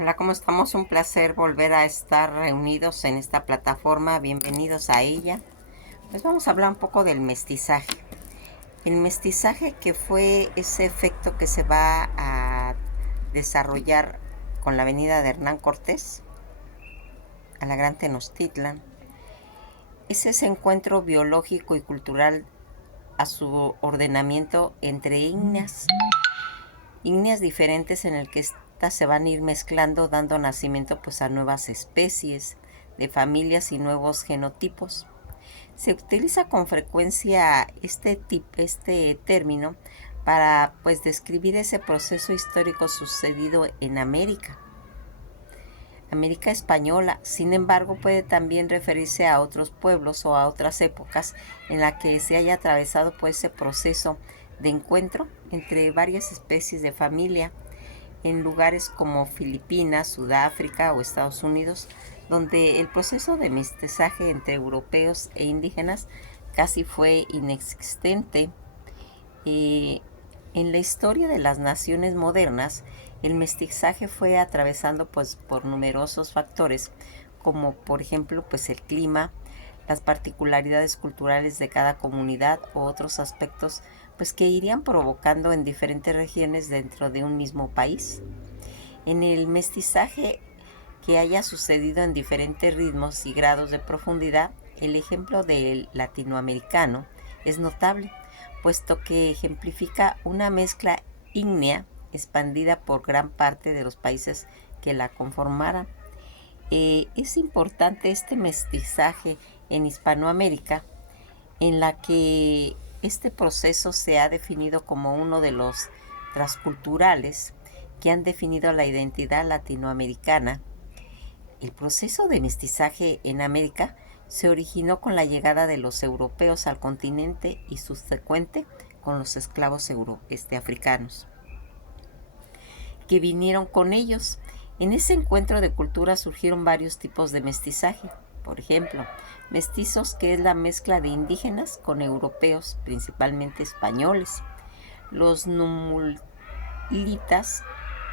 Hola, ¿cómo estamos? Un placer volver a estar reunidos en esta plataforma. Bienvenidos a ella. Pues vamos a hablar un poco del mestizaje. El mestizaje, que fue ese efecto que se va a desarrollar con la venida de Hernán Cortés a la Gran Tenochtitlan, es ese encuentro biológico y cultural a su ordenamiento entre ígneas diferentes, en el que estas se van a ir mezclando, dando nacimiento pues a nuevas especies de familias y nuevos genotipos. Se utiliza con frecuencia este término para pues describir ese proceso histórico sucedido en América española. Sin embargo, puede también referirse a otros pueblos o a otras épocas en la que se haya atravesado pues ese proceso de encuentro entre varias especies de familia en lugares como Filipinas, Sudáfrica o Estados Unidos, donde el proceso de mestizaje entre europeos e indígenas casi fue inexistente. En la historia de las naciones modernas, el mestizaje fue atravesando pues por numerosos factores, como por ejemplo pues el clima, las particularidades culturales de cada comunidad o otros aspectos pues que irían provocando en diferentes regiones dentro de un mismo país. En el mestizaje que haya sucedido en diferentes ritmos y grados de profundidad, el ejemplo del latinoamericano es notable, puesto que ejemplifica una mezcla ígnea expandida por gran parte de los países que la conformaran. Es importante este mestizaje en Hispanoamérica, en la que este proceso se ha definido como uno de los transculturales que han definido la identidad latinoamericana. El proceso de mestizaje en América se originó con la llegada de los europeos al continente y subsecuente con los esclavos africanos que vinieron con ellos. En ese encuentro de culturas surgieron varios tipos de mestizaje. Por ejemplo, mestizos, que es la mezcla de indígenas con europeos, principalmente españoles. Los numulitas,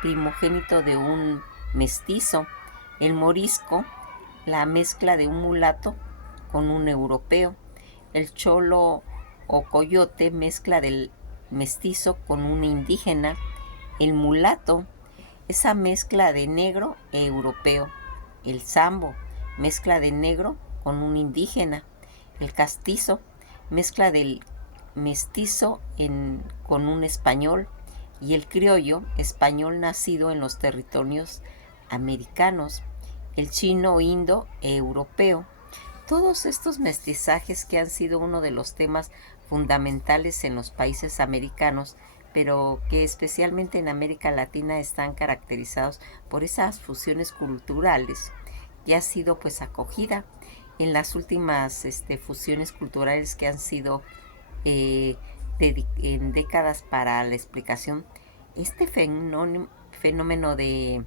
primogénito de un mestizo. El morisco, la mezcla de un mulato con un europeo. El cholo o coyote, mezcla del mestizo con un indígena. El mulato, esa mezcla de negro e europeo. El sambo, mezcla de negro con un indígena. El castizo, mezcla del mestizo con un español. Y el criollo, español nacido en los territorios americanos. El chino, indo e europeo. Todos estos mestizajes, que han sido uno de los temas fundamentales en los países americanos, pero que especialmente en América Latina están caracterizados por esas fusiones culturales, y ha sido pues acogida en las últimas fusiones culturales que han sido en décadas para la explicación este fenómeno de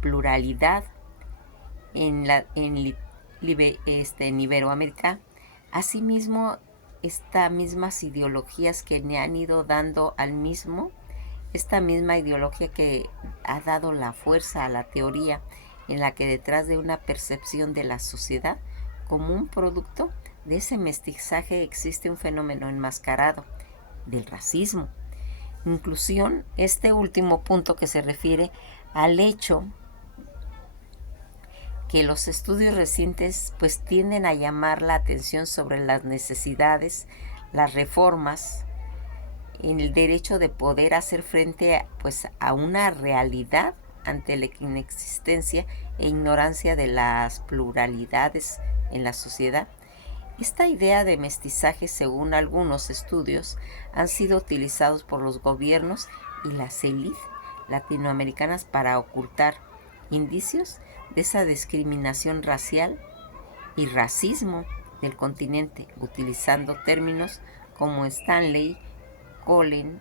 pluralidad en Iberoamérica. Asimismo, estas mismas ideologías que le han ido dando esta misma ideología que ha dado la fuerza a la teoría, en la que detrás de una percepción de la sociedad como un producto de ese mestizaje existe un fenómeno enmascarado del racismo. Inclusión, este último punto, que se refiere al hecho que los estudios recientes pues tienden a llamar la atención sobre las necesidades, las reformas en el derecho de poder hacer frente a una realidad ante la inexistencia e ignorancia de las pluralidades en la sociedad. Esta idea de mestizaje, según algunos estudios, han sido utilizados por los gobiernos y las élites latinoamericanas para ocultar indicios de esa discriminación racial y racismo del continente, utilizando términos como Stanley Colen,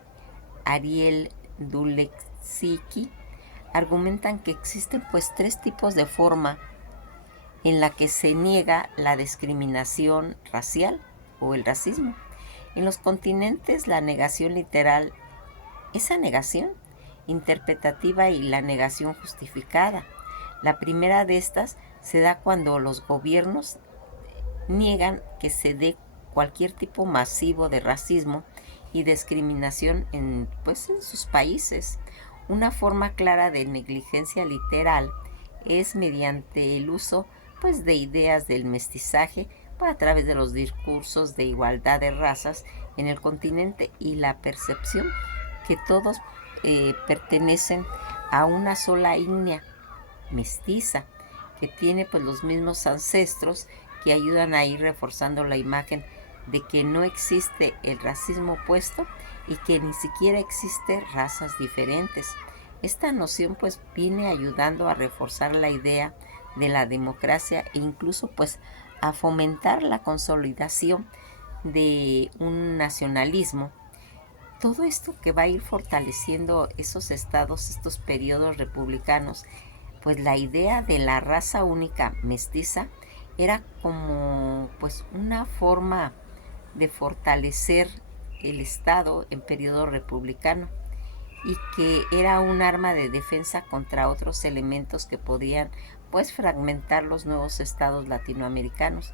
Ariel Dulexiki. Argumentan que existen pues tres tipos de forma en la que se niega la discriminación racial o el racismo. En los continentes, la negación literal, esa negación interpretativa y la negación justificada. La primera de estas se da cuando los gobiernos niegan que se dé cualquier tipo masivo de racismo y discriminación en sus países. Una forma clara de negligencia literal es mediante el uso de ideas del mestizaje a través de los discursos de igualdad de razas en el continente y la percepción que todos pertenecen a una sola etnia mestiza que tiene los mismos ancestros, que ayudan a ir reforzando la imagen de que no existe el racismo opuesto y que ni siquiera existe razas diferentes. Esta noción viene ayudando a reforzar la idea de la democracia e incluso a fomentar la consolidación de un nacionalismo. Todo esto que va a ir fortaleciendo esos estados, estos periodos republicanos, la idea de la raza única mestiza era como una forma de fortalecer el Estado en periodo republicano y que era un arma de defensa contra otros elementos que podían fragmentar los nuevos estados latinoamericanos.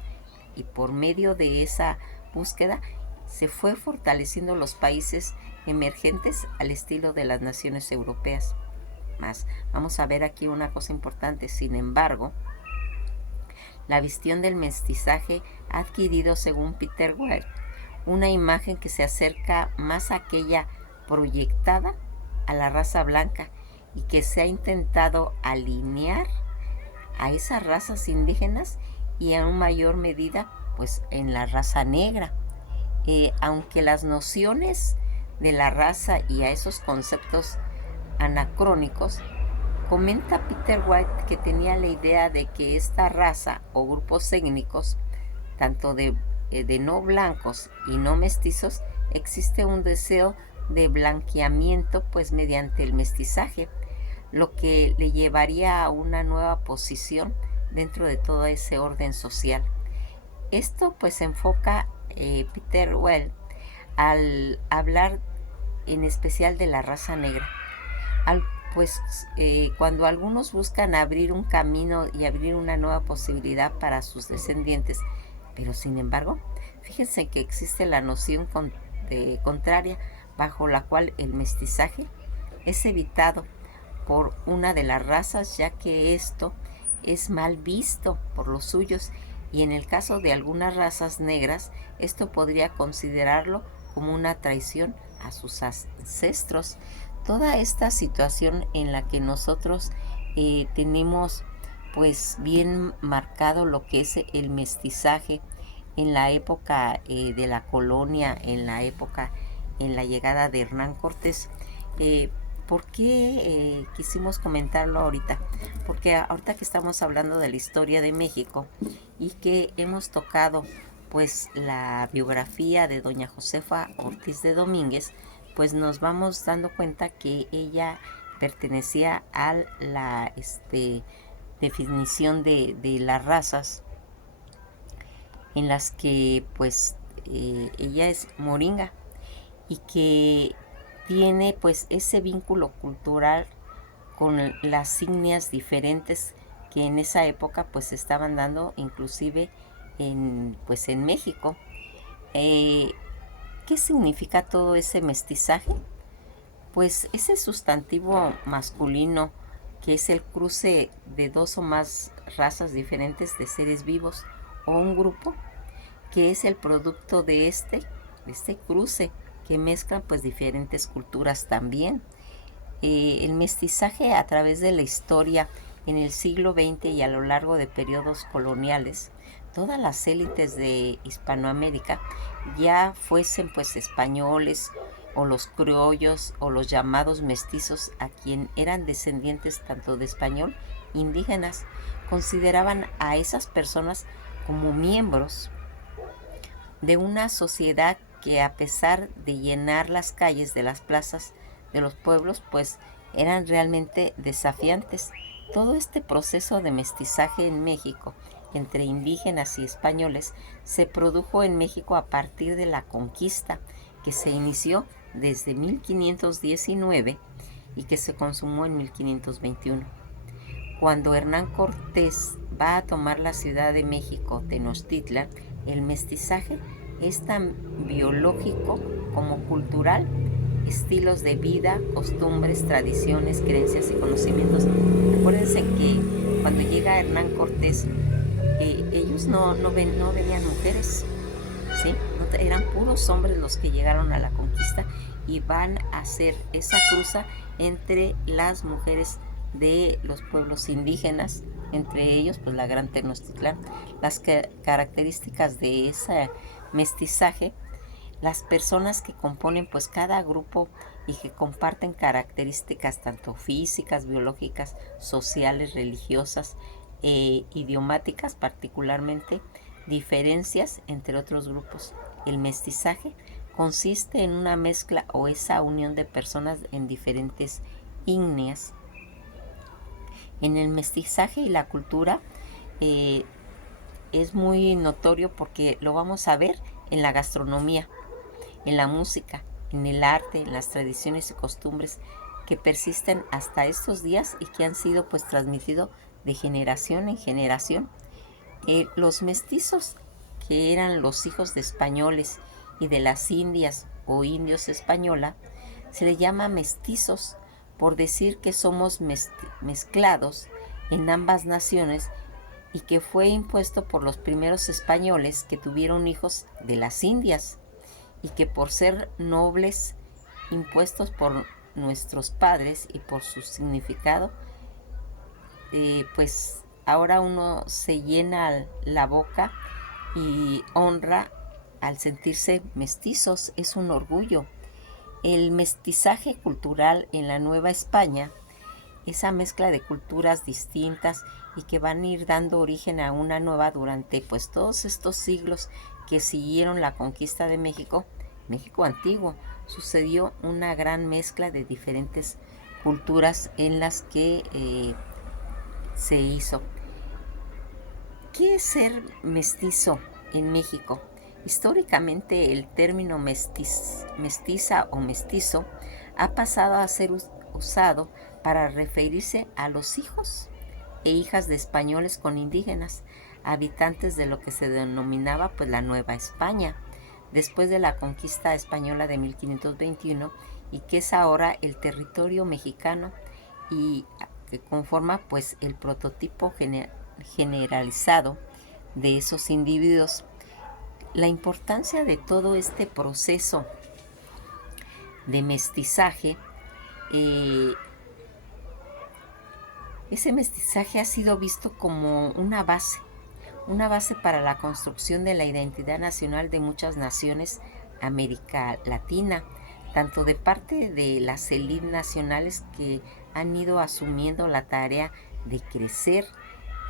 Y por medio de esa búsqueda se fue fortaleciendo los países emergentes al estilo de las naciones europeas. Vamos a ver aquí una cosa importante. Sin embargo, la visión del mestizaje ha adquirido, según Peter Weir, una imagen que se acerca más a aquella proyectada a la raza blanca y que se ha intentado alinear a esas razas indígenas y en mayor medida en la raza negra. Aunque las nociones de la raza y a esos conceptos anacrónicos, comenta Peter White que tenía la idea de que esta raza o grupos étnicos, tanto de no blancos y no mestizos, existe un deseo de blanqueamiento mediante el mestizaje, lo que le llevaría a una nueva posición dentro de todo ese orden social. Esto enfoca Peter Well al hablar en especial de la raza negra. Cuando algunos buscan abrir un camino y abrir una nueva posibilidad para sus descendientes, pero sin embargo, fíjense que existe la noción contraria bajo la cual el mestizaje es evitado por una de las razas, ya que esto es mal visto por los suyos, y en el caso de algunas razas negras, esto podría considerarlo como una traición a sus ancestros. Toda esta situación en la que nosotros tenemos bien marcado lo que es el mestizaje en la época de la colonia, en la llegada de Hernán Cortés. ¿Por qué quisimos comentarlo ahorita? Porque ahorita que estamos hablando de la historia de México y que hemos tocado la biografía de doña Josefa Ortiz de Domínguez, nos vamos dando cuenta que ella pertenecía a la definición de las razas en las que ella es moringa y que tiene ese vínculo cultural con las etnias diferentes que en esa época se estaban dando inclusive en México. ¿Qué significa todo ese mestizaje? Ese sustantivo masculino que es el cruce de dos o más razas diferentes de seres vivos o un grupo que es el producto de este cruce que mezclan diferentes culturas también. El mestizaje a través de la historia en el siglo XX y a lo largo de periodos coloniales, todas las élites de Hispanoamérica, ya fuesen españoles o los criollos o los llamados mestizos, a quien eran descendientes tanto de español indígenas, consideraban a esas personas como miembros de una sociedad que, a pesar de llenar las calles de las plazas de los pueblos, eran realmente desafiantes. Todo este proceso de mestizaje en México entre indígenas y españoles se produjo en México a partir de la conquista, que se inició desde 1519 y que se consumó en 1521. Cuando Hernán Cortés va a tomar la Ciudad de México, Tenochtitlan, el mestizaje es tan biológico como cultural, estilos de vida, costumbres, tradiciones, creencias y conocimientos. Acuérdense que cuando llega Hernán Cortés, ellos no venían mujeres, ¿sí? Eran puros hombres los que llegaron a la conquista y van a hacer esa cruza entre las mujeres de los pueblos indígenas, entre ellos pues la Gran Tenochtitlán. Las características de ese mestizaje, las personas que componen pues cada grupo y que comparten características tanto físicas, biológicas, sociales, religiosas, idiomáticas, particularmente diferencias entre otros grupos. El mestizaje consiste en una mezcla o esa unión de personas en diferentes ígneas. En el mestizaje y la cultura es muy notorio porque lo vamos a ver en la gastronomía, en la música, en el arte, en las tradiciones y costumbres que persisten hasta estos días y que han sido pues transmitidos de generación en generación. Los mestizos, que eran los hijos de españoles y de las indias o indios española, se le llama mestizos por decir que somos mezclados en ambas naciones y que fue impuesto por los primeros españoles que tuvieron hijos de las indias y que por ser nobles impuestos por nuestros padres y por su significado, pues ahora uno se llena la boca y honra al sentirse mestizos, es un orgullo. El mestizaje cultural en la Nueva España, esa mezcla de culturas distintas y que van a ir dando origen a una nueva durante pues todos estos siglos que siguieron la conquista de México, México antiguo, sucedió una gran mezcla de diferentes culturas en las que se hizo. ¿Qué es ser mestizo en México? Históricamente el término mestiza o mestizo ha pasado a ser usado para referirse a los hijos e hijas de españoles con indígenas, habitantes de lo que se denominaba pues la Nueva España, después de la conquista española de 1521 y que es ahora el territorio mexicano y que conforma pues el prototipo generalizado de esos individuos. La importancia de todo este proceso de mestizaje, ese mestizaje ha sido visto como una base para la construcción de la identidad nacional de muchas naciones América Latina, tanto de parte de las élites nacionales que han ido asumiendo la tarea de crecer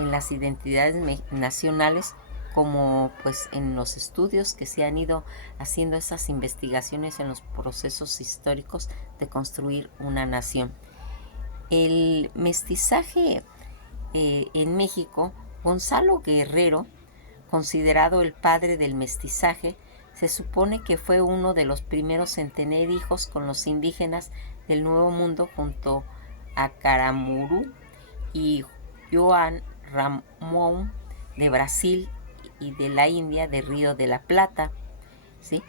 en las identidades nacionales, como pues en los estudios que se han ido haciendo esas investigaciones en los procesos históricos de construir una nación. El mestizaje en México, Gonzalo Guerrero, considerado el padre del mestizaje, se supone que fue uno de los primeros en tener hijos con los indígenas del Nuevo Mundo junto a Caramuru y Joan Ramón de Brasil y de la India, de Río de la Plata, ¿sí?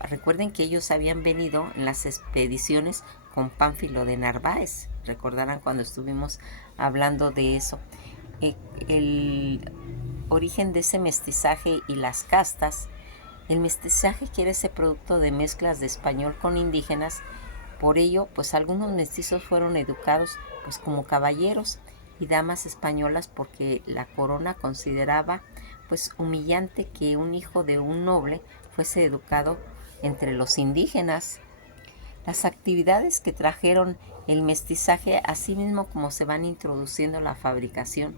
Recuerden que ellos habían venido en las expediciones con Pánfilo de Narváez, recordarán cuando estuvimos hablando de eso. El origen de ese mestizaje y las castas, el mestizaje quiere ser producto de mezclas de español con indígenas, por ello pues algunos mestizos fueron educados pues como caballeros y damas españolas porque la corona consideraba pues humillante que un hijo de un noble fuese educado entre los indígenas. Las actividades que trajeron el mestizaje, así mismo como se van introduciendo la fabricación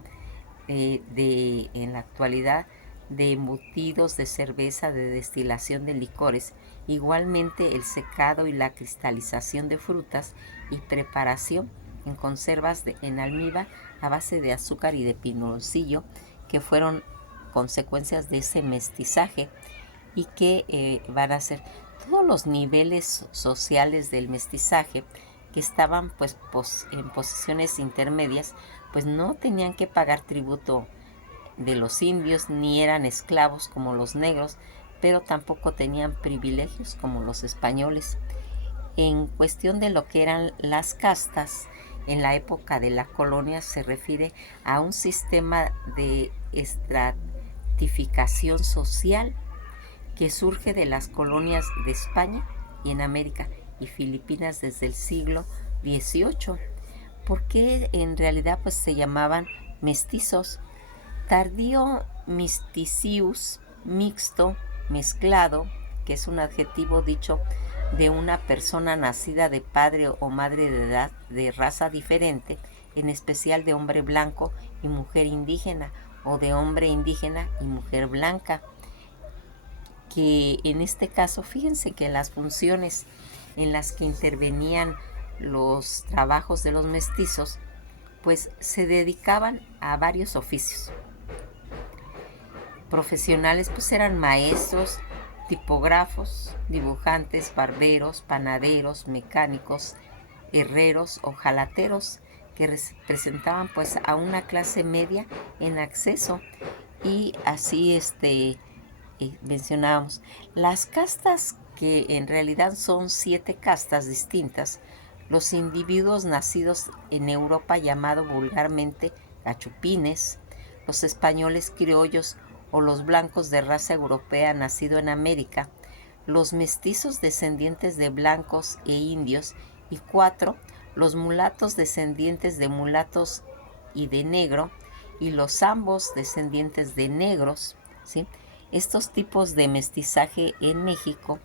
en la actualidad de embutidos, de cerveza, de destilación de licores, igualmente el secado y la cristalización de frutas y preparación en conservas en almíbar a base de azúcar y de piloncillo, que fueron consecuencias de ese mestizaje y que van a ser Todos los niveles sociales del mestizaje que estaban pues en posiciones intermedias, pues no tenían que pagar tributo de los indios, ni eran esclavos como los negros, pero tampoco tenían privilegios como los españoles. En cuestión de lo que eran las castas, en la época de la colonia se refiere a un sistema de estratificación social que surge de las colonias de España y en América y Filipinas desde el siglo XVIII, porque en realidad pues se llamaban mestizos. Tardío misticius, mixto, mezclado, que es un adjetivo dicho de una persona nacida de padre o madre de edad de raza diferente, en especial de hombre blanco y mujer indígena, o de hombre indígena y mujer blanca, que en este caso, fíjense que las funciones en las que intervenían los trabajos de los mestizos, pues se dedicaban a varios oficios. Profesionales pues eran maestros, tipógrafos, dibujantes, barberos, panaderos, mecánicos, herreros o jalateros, que representaban pues a una clase media en acceso. Y así mencionábamos las castas, que en realidad son 7 castas distintas. Los individuos nacidos en Europa, llamado vulgarmente cachupines, los españoles criollos o los blancos de raza europea nacido en América, los mestizos descendientes de blancos e indios, y 4, los mulatos descendientes de mulatos y de negro, y los ambos descendientes de negros, ¿sí? Estos tipos de mestizaje en México,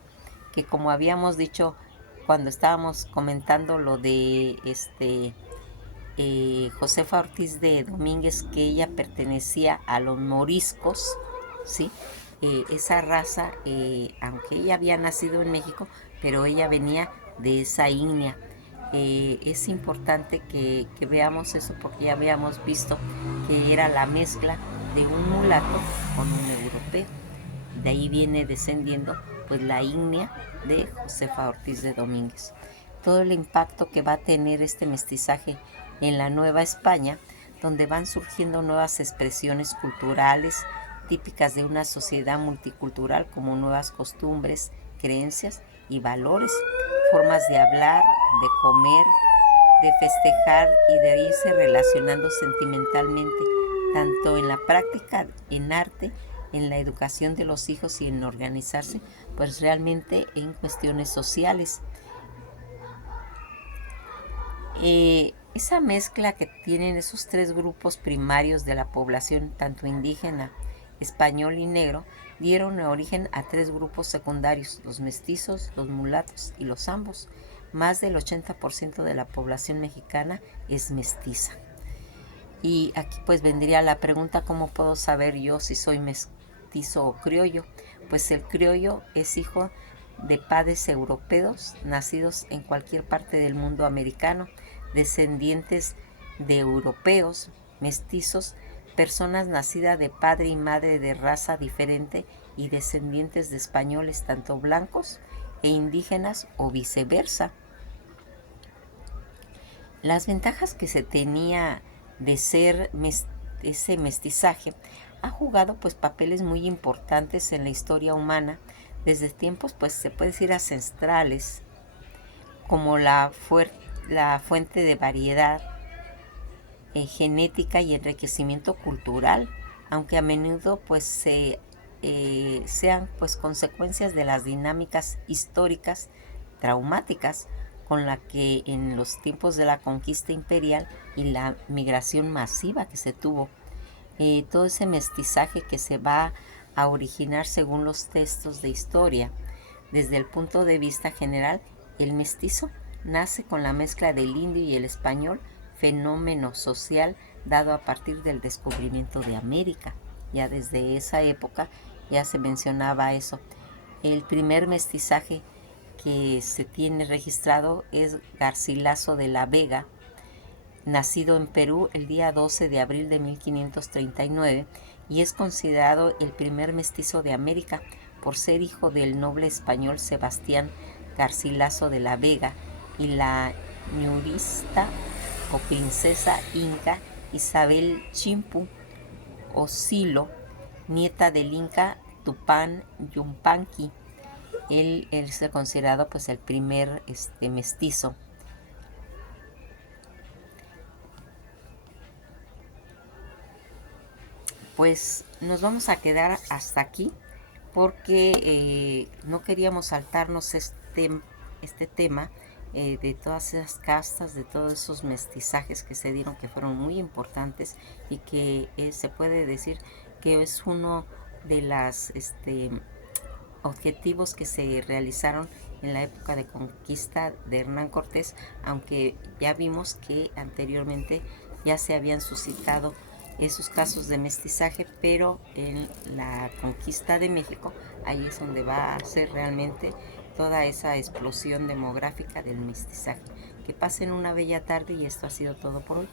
que como habíamos dicho cuando estábamos comentando lo de Josefa Ortiz de Domínguez, que ella pertenecía a los moriscos, ¿sí? Esa raza, aunque ella había nacido en México, pero ella venía de esa ígnea. Es importante que veamos eso, porque ya habíamos visto que era la mezcla de un mulato con un europeo. De ahí viene descendiendo pues la ígnea de Josefa Ortiz de Domínguez. Todo el impacto que va a tener este mestizaje en la Nueva España, donde van surgiendo nuevas expresiones culturales típicas de una sociedad multicultural, como nuevas costumbres, creencias y valores, formas de hablar, de comer, de festejar y de irse relacionando sentimentalmente, tanto en la práctica, en arte, en la educación de los hijos y en organizarse, pues realmente en cuestiones sociales. Esa mezcla que tienen esos 3 grupos primarios de la población, tanto indígena, español y negro, dieron origen a 3 grupos secundarios: los mestizos, los mulatos y los ambos. Más del 80% de la población mexicana es mestiza. Y aquí pues vendría la pregunta: ¿cómo puedo saber yo si soy mestizo o criollo? Pues el criollo es hijo de padres europeos nacidos en cualquier parte del mundo americano, descendientes de europeos, mestizos, personas nacidas de padre y madre de raza diferente y descendientes de españoles, tanto blancos e indígenas o viceversa. Las ventajas que se tenía de ser ese mestizaje ha jugado pues papeles muy importantes en la historia humana desde tiempos pues se puede decir ancestrales, como la fuente de variedad genética y enriquecimiento cultural, aunque a menudo pues sean pues consecuencias de las dinámicas históricas traumáticas con la que en los tiempos de la conquista imperial y la migración masiva que se tuvo. Todo ese mestizaje que se va a originar según los textos de historia. Desde el punto de vista general, el mestizo nace con la mezcla del indio y el español, fenómeno social dado a partir del descubrimiento de América. Ya desde esa época ya se mencionaba eso. El primer mestizaje que se tiene registrado es Garcilaso de la Vega, nacido en Perú el día 12 de abril de 1539, y es considerado el primer mestizo de América, por ser hijo del noble español Sebastián Garcilaso de la Vega y la ñurista o princesa inca Isabel Chimpu o Silo, nieta del inca Tupán Yupanqui. Él es considerado pues el primer mestizo. Pues nos vamos a quedar hasta aquí porque no queríamos saltarnos este tema de todas esas castas, de todos esos mestizajes que se dieron, que fueron muy importantes y que se puede decir que es uno de los objetivos que se realizaron en la época de conquista de Hernán Cortés, aunque ya vimos que anteriormente ya se habían suscitado esos casos de mestizaje, pero en la conquista de México, ahí es donde va a ser realmente toda esa explosión demográfica del mestizaje. Que pasen una bella tarde y esto ha sido todo por hoy.